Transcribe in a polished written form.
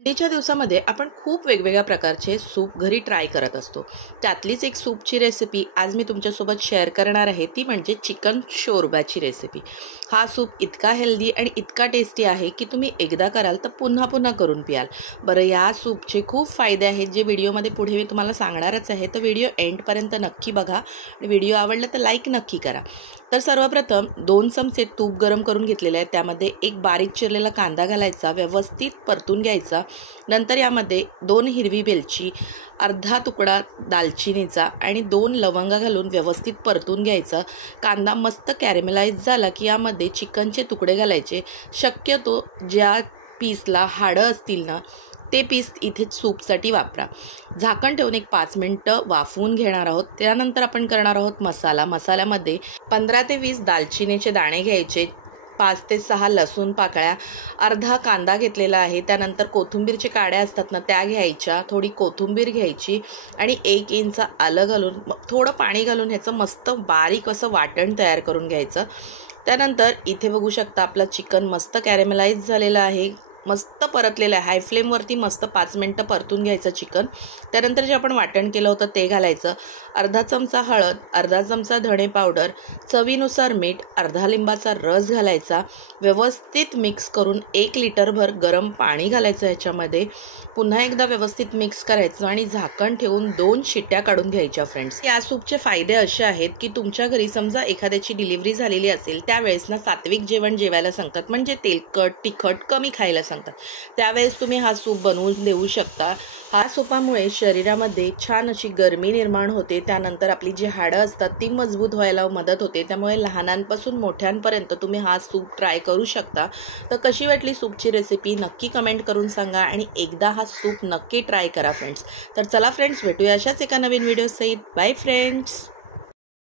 थंडीच्या दिवसामध्ये आपण खूप वेगवेगळ्या प्रकारचे सूप घरी ट्राय करत असतो। त्यातलीच एक सूपची रेसिपी आज मी तुमच्यासोबत शेअर करणार आहे, ती म्हणजे चिकन शोरबाची रेसिपी। हा सूप इतका हेल्दी आणि इतका टेस्टी आहे की तुम्ही एकदा कराल तर पुन्हा पुन्हा करून पियाल। बरं, या सूपचे खूप फायदे आहेत जे व्हिडिओमध्ये पुढे मी तुम्हाला सांगणारच आहे, तर व्हिडिओ एंडपर्यंत नक्की बघा आणि व्हिडिओ आवडला तर लाईक नक्की करा। तर सर्वप्रथम 2 चमचे तूप गरम करून घेतलेले आहे, त्यामध्ये एक बारीक चिरलेला कांदा घालायचा, व्यवस्थित परतून घ्यायचा। नंतर यामध्ये 2 हिरवी वेलची, अर्धा तुकडा दालचिनीचा आणि 2 लवंगा घालून व्यवस्थित परतून घ्यायचं। कांदा मस्त कॅरेमलाइज झाला की यामध्ये चिकनचे तुकडे घालायचे। शक्यतो ज्या पीसला हाडं असतील ना ते पीस इथे सूपसाठी वापरा। झाकण ठेवून एक 5 मिनिटं वाफवून घेणार आहोत। त्यानंतर आपण करणार आहोत मसाला। मसाल्यामध्ये 15 ते 20 दालचिनीचे दाणे घ्यायचे, 5 ते 6 लसूण पाकळ्या, अर्धा कांदा घेतलेला आहे, त्यानंतर कोथिंबीरचे काड्या असतात ना त्या घ्यायच्या, थोडी कोथिंबीर घ्यायची आणि 1 इंच आलं घालून थोडं पाणी घालून ह्याचं मस्त बारीक असं वाटण तयार करून घ्यायचं। त्यानंतर इथे बघू शकता आपलं चिकन मस्त कॅरेमलाइज झालेलं आहे, मस्त परतलेलं आहे। हाय फ्लेमवरती मस्त 5 मिनिटं परतून घ्यायचं चिकन। त्यानंतर जे आपण वाटण केलं होतं ते घालायचं, अर्धा चमचा हळद, अर्धा चमचा धणे पावडर, चवीनुसार मीठ, अर्धा लिंबाचा रस घालायचा। व्यवस्थित मिक्स करून 1 लिटरभर गरम पाणी घालायचं ह्याच्यामध्ये। पुन्हा एकदा व्यवस्थित मिक्स करायचं आणि झाकण ठेवून 2 शिट्ट्या काढून घ्यायच्या। फ्रेंड्स, या सूपचे फायदे असे आहेत की तुमच्या घरी समजा एखाद्याची डिलिव्हरी झालेली असेल, त्यावेळेस ना सात्विक जेवण जेवायला सांगतात, म्हणजे तेलकट तिखट कमी खायला सांगतात, त्यावेळेस तुम्ही हा सूप बनवून देऊ शकता। हा सूपामुळे शरीरामध्ये छान अशी गरमी निर्माण होते, त्यानंतर आपली जी हाडं असतात ती मजबूत व्हायला मदत होते। त्यामुळे लहानांपासून मोठ्यांपर्यंत तुम्ही हा सूप ट्राय करू शकता। तर कशी वाटली सूपची रेसिपी नक्की कमेंट करून सांगा आणि एकदा हा सूप नक्की ट्राय करा फ्रेंड्स। तर चला फ्रेंड्स, भेटूया अशाच एका नवीन व्हिडिओ सहित। Bye friends.